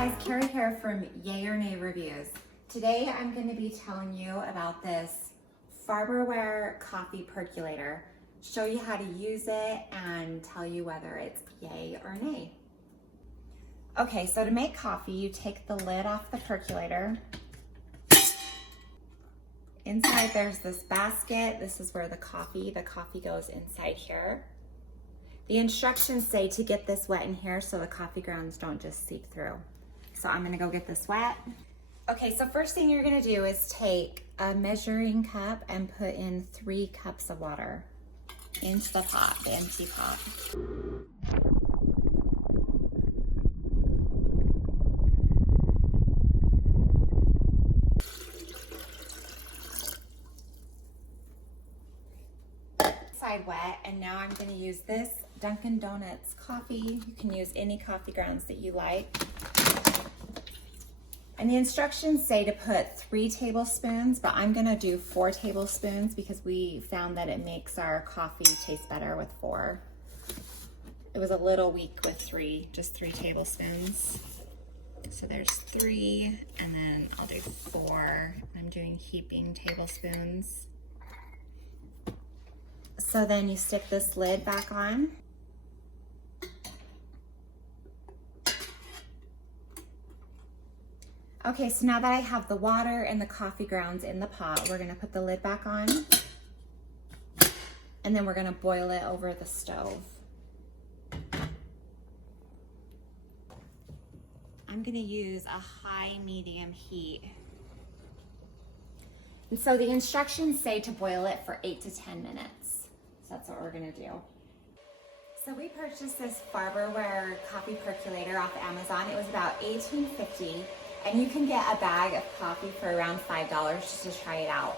guys, Carrie here from Yay or Nay Reviews. Today I'm going to be telling you about this Farberware Coffee Percolator, show you how to use it and tell you whether it's yay or nay. Okay, so to make coffee, you take the lid off the percolator. Inside there's this basket. This is where the coffee goes inside here. The instructions say to get this wet in here so the coffee grounds don't just seep through. So I'm gonna go get this wet. Okay, so first thing you're gonna do is take a measuring cup and put in 3 cups of water into the pot, the empty pot. Side wet, and now I'm gonna use this Dunkin Donuts coffee. You can use any coffee grounds that you like. And the instructions say to put 3 tablespoons, but I'm gonna do 4 tablespoons because we found that it makes our coffee taste better with 4. It was a little weak with 3, just 3 tablespoons. So there's 3, and then I'll do 4. I'm doing heaping tablespoons. So then you stick this lid back on. Okay, so now that I have the water and the coffee grounds in the pot, we're gonna put the lid back on, and then we're gonna boil it over the stove. I'm gonna use a high-medium heat. And so the instructions say to boil it for 8 to 10 minutes. So that's what we're gonna do. So we purchased this Farberware Coffee Percolator off Amazon. It was about $18.50. And you can get a bag of coffee for around $5 just to try it out.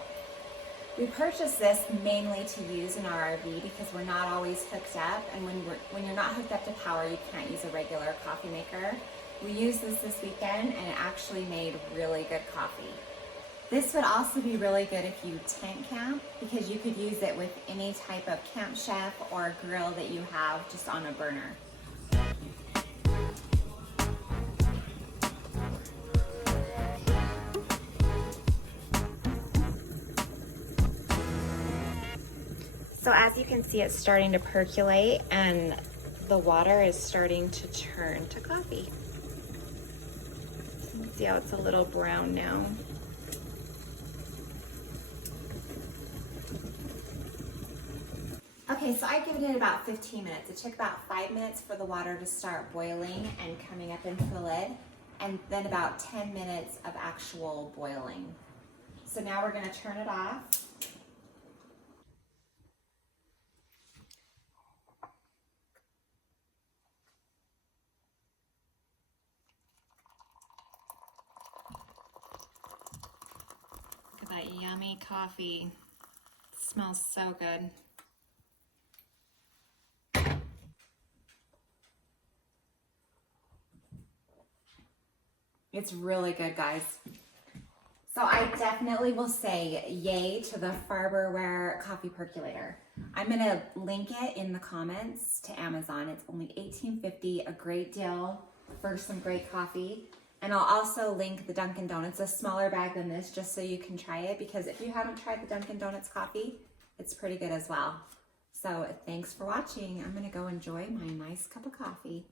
We purchased this mainly to use in our RV because we're not always hooked up, and when you're not hooked up to power, you can't use a regular coffee maker. We used this weekend, and it actually made really good coffee. This would also be really good if you tent camp because you could use it with any type of camp chef or grill that you have just on a burner. So as you can see, it's starting to percolate and the water is starting to turn to coffee. You can see how it's a little brown now. Okay, so I've given it about 15 minutes. It took about 5 minutes for the water to start boiling and coming up into the lid, and then about 10 minutes of actual boiling. So now we're gonna turn it off. That yummy coffee. It smells so good. It's really good, guys. So I definitely will say yay to the Farberware Coffee Percolator. I'm gonna link it in the comments to Amazon. It's only $18.50, a great deal for some great coffee. And I'll also link the Dunkin Donuts, a smaller bag than this, just so you can try it, because if you haven't tried the Dunkin Donuts coffee, it's pretty good as well. So thanks for watching. I'm gonna go enjoy my nice cup of coffee.